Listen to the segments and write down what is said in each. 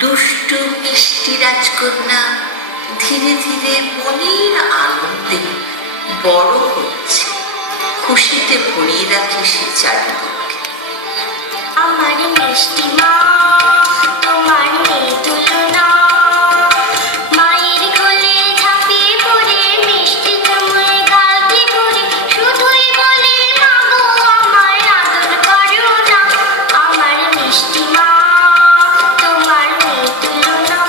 দুষ্টু মিষ্টি রাজকন্যা ধীরে ধীরে মনের আনন্দে বড় হচ্ছে, খুশিতে ভরিয়ে রাখে সে চারিদিক। আমার মিষ্টি মা তোমার নেই তুলনা, মায়ের কোলে ঝাঁপিয়ে পড়ে মিষ্টি চুমুয়ে গাল দিয়ে ভরে শুধুই বলে মা গো আমায় আদর করো না। আমার মিষ্টি মা তোমার নেই তুলনা।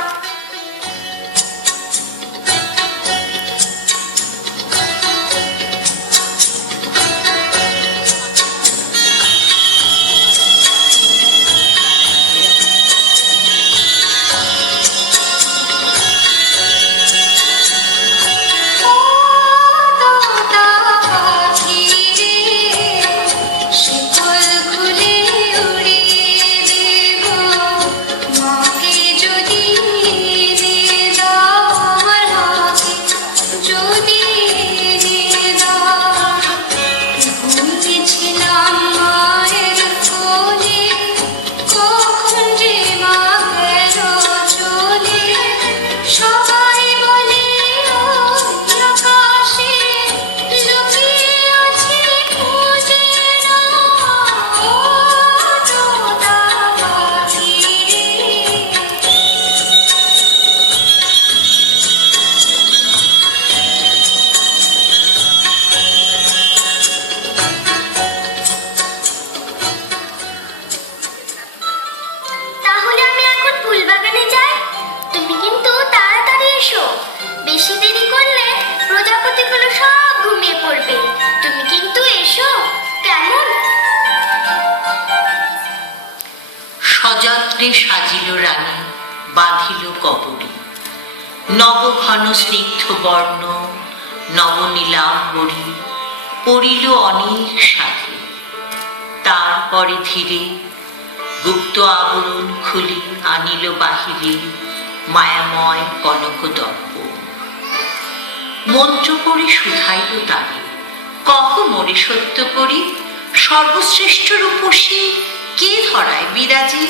বেশি দেরি করলে প্রজাপতিগুলো সব ঘুমিয়ে পড়বে। তুমি কিন্তু এসো, কেমন? সযত্নে সাজিল রানী, বাঁধিল কবরী, নবঘন স্নিগ্ধ বর্ণ নবনীলাম্বরী পড়িল অনেক সাথে। তারপরে ধীরে গুপ্ত আবরণ খুলি আনিল বাহিরে মায়াময় কনক দর্প। মন্ত্র পড়ে শুধাইল তারে, কহ মনে সত্য করি সর্বশ্রেষ্ঠ রূপসী কে ধরায় বিরাজে?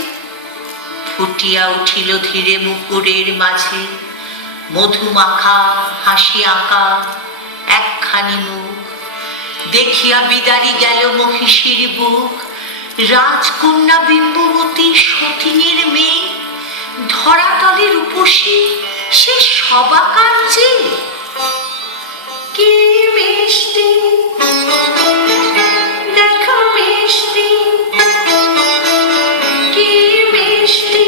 ফুটিয়া উঠিল ধীরে মুকুরের মাঝে মধুমাখা হাসি আঁকা একখানি মুখ। দেখিয়া বিদারি গেল মহিষীর বুক, রাজকন্যা বিম্ববতী সতীনের মেয়ে, ধরাতলে রূপসী সে সবা কাঞ্চে। কি মিষ্টি দেখো মিষ্টি, কি মিষ্টি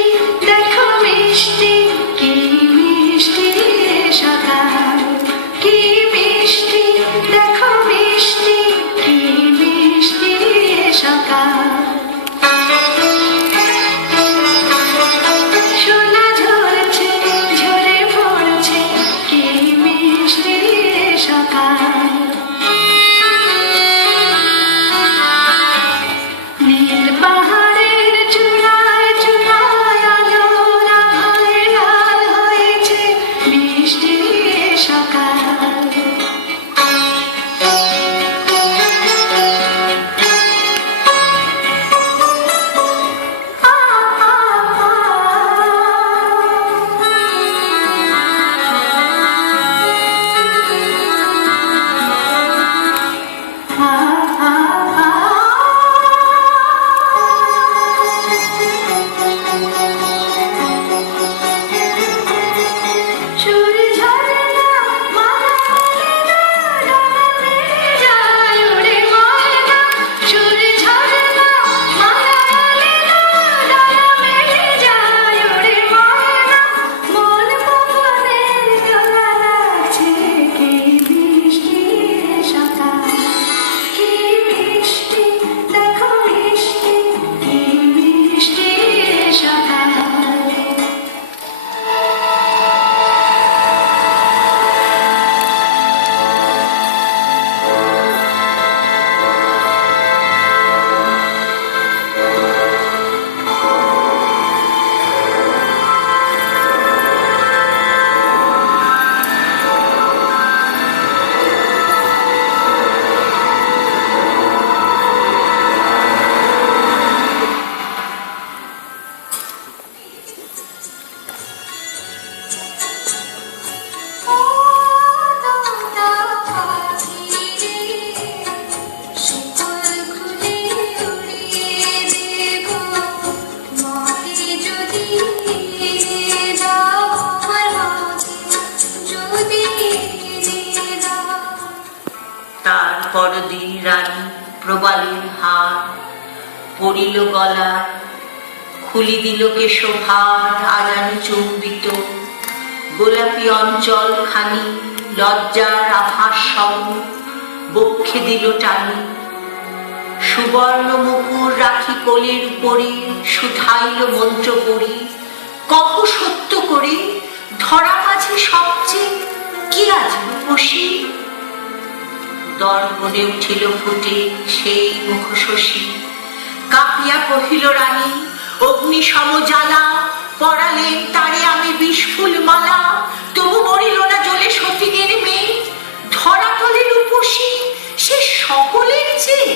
দেখো মিষ্টি, কি মিষ্টি সকাল, কি মিষ্টি দেখো মিষ্টি, কি মিষ্টি সকাল। সোনা ঝরছে ঝরে পড়ছে, কি মিষ্টি সকাল। পরদিন রানী প্রবালের হার পড়িল গলা, খুলি দিল কেশভার আজানে চুম্বিত, গোলাপি অঞ্চল খানি লজ্জার আভাস সম বক্ষে দিল টানি। সুবর্ণ মুকুর রাখি কোলের উপরে শুধাইল মন্ত্র পড়ি, কহ সত্য করে ধরা মাঝে সবচেয়ে কি আজ রূপসী। দর্পণে উঠিল ফুটে সেই মুখ শশী, কাঁপিয়া কহিল রানী অগ্নি সমজ্বালা, পরালেন তারে আমি বিষফুল মালা, তবু মরিল না জ্বলে সতীনের মেয়ে, ধরাতলে রূপসী সে সকলের চেয়ে